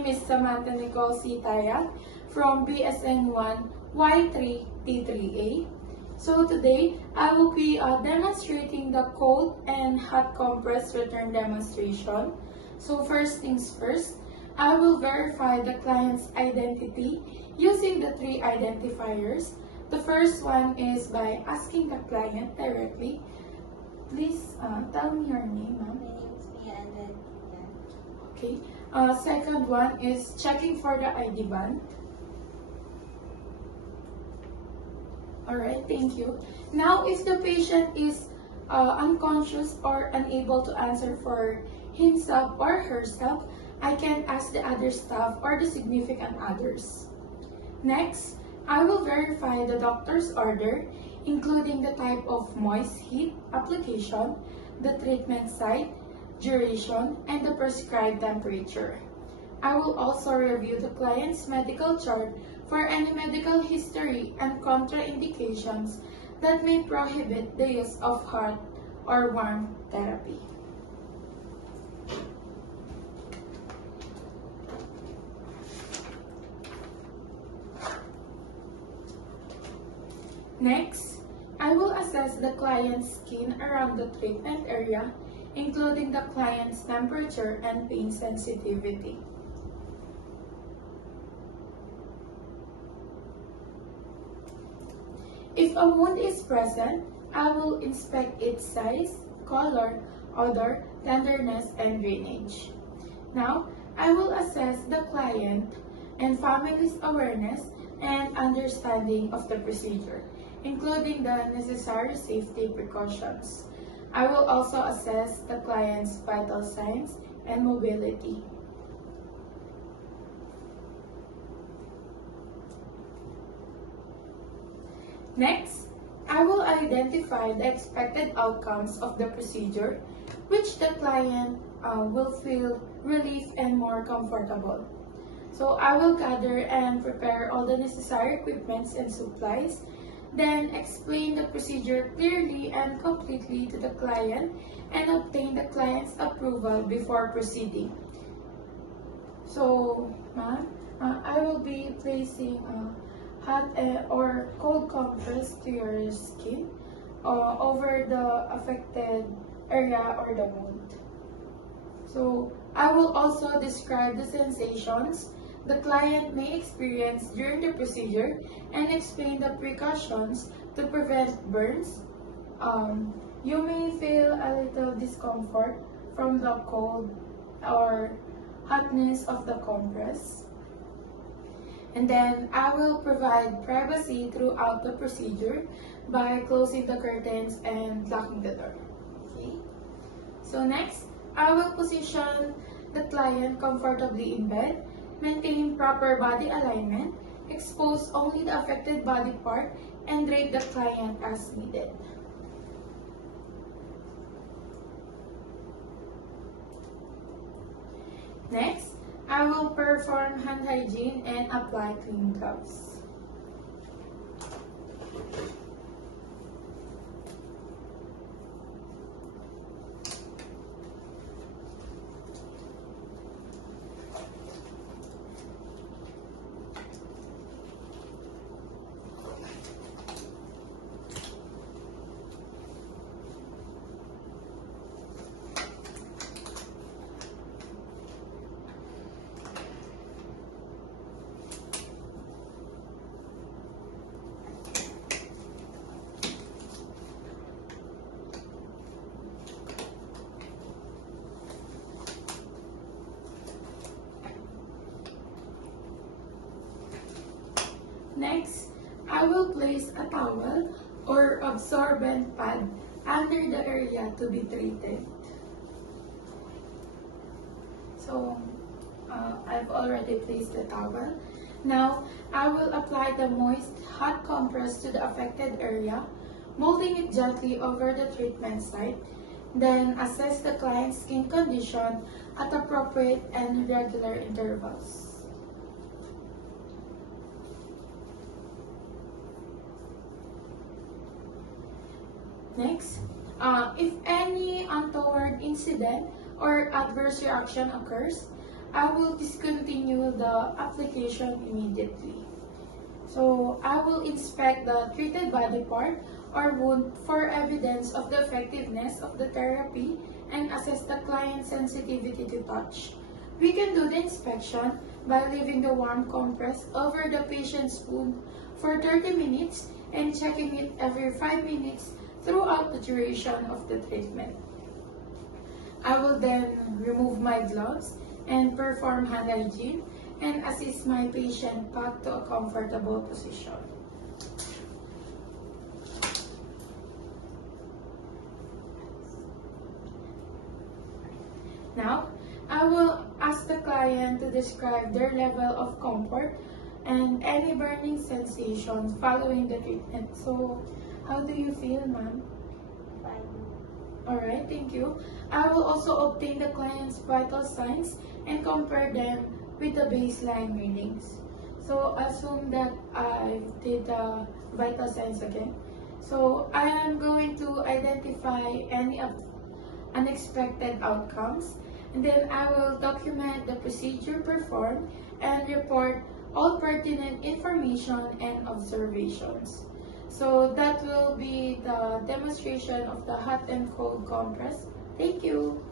name is Samantha Nicole C. Taya from BSN1 Y3T3A. So today, I will be demonstrating the cold and hot compress return demonstration. So first things first, I will verify the client's identity using the three identifiers. The first one is by asking the client directly. Please tell me your name, ma'am. My name is Mia and then Okay. Second one is checking for the ID band. Alright, thank you. Now, if the patient is unconscious or unable to answer for himself or herself, I can ask the other staff or the significant others. Next, I will verify the doctor's order, including the type of moist heat application, the treatment site, duration, and the prescribed temperature. I will also review the client's medical chart for any medical history and contraindications that may prohibit the use of hot or warm therapy. Next, I will assess the client's skin around the treatment area, including the client's temperature and pain sensitivity. If a wound is present, I will inspect its size, color, odor, tenderness, and drainage. Now, I will assess the client and family's awareness and understanding of the procedure, including the necessary safety precautions. I will also assess the client's vital signs and mobility. Next, I will identify the expected outcomes of the procedure, which the client will feel relief and more comfortable. So I will gather and prepare all the necessary equipments and supplies, then explain the procedure clearly and completely to the client and obtain the client's approval before proceeding. So, ma'am, I will be placing hot or cold compress to your skin over the affected area or the wound. So, I will also describe the sensations the client may experience during the procedure and explain the precautions to prevent burns. You may feel a little discomfort from the cold or hotness of the compress. And then I will provide privacy throughout the procedure by closing the curtains and locking the door. Okay. So next, I will position the client comfortably in bed, maintain proper body alignment, expose only the affected body part, and drape the client as needed. Next, I will perform hand hygiene and apply clean gloves. Next, I will place a towel or absorbent pad under the area to be treated. So, I've already placed the towel. Now, I will apply the moist hot compress to the affected area, molding it gently over the treatment site. Then, assess the client's skin condition at appropriate and regular intervals. Next, if any untoward incident or adverse reaction occurs, I will discontinue the application immediately. So I will inspect the treated body part or wound for evidence of the effectiveness of the therapy and assess the client's sensitivity to touch. We can do the inspection by leaving the warm compress over the patient's wound for 30 minutes and checking it every 5 minutes throughout the duration of the treatment. I will then remove my gloves and perform hand hygiene and assist my patient back to a comfortable position. Now, I will ask the client to describe their level of comfort and any burning sensations following the treatment. So, how do you feel, ma'am? Alright, thank you. I will also obtain the client's vital signs and compare them with the baseline readings. So, assume that I did the vital signs again. So, I am going to identify any unexpected outcomes, and then I will document the procedure performed and report all pertinent information and observations. So that will be the demonstration of the hot and cold compress. Thank you.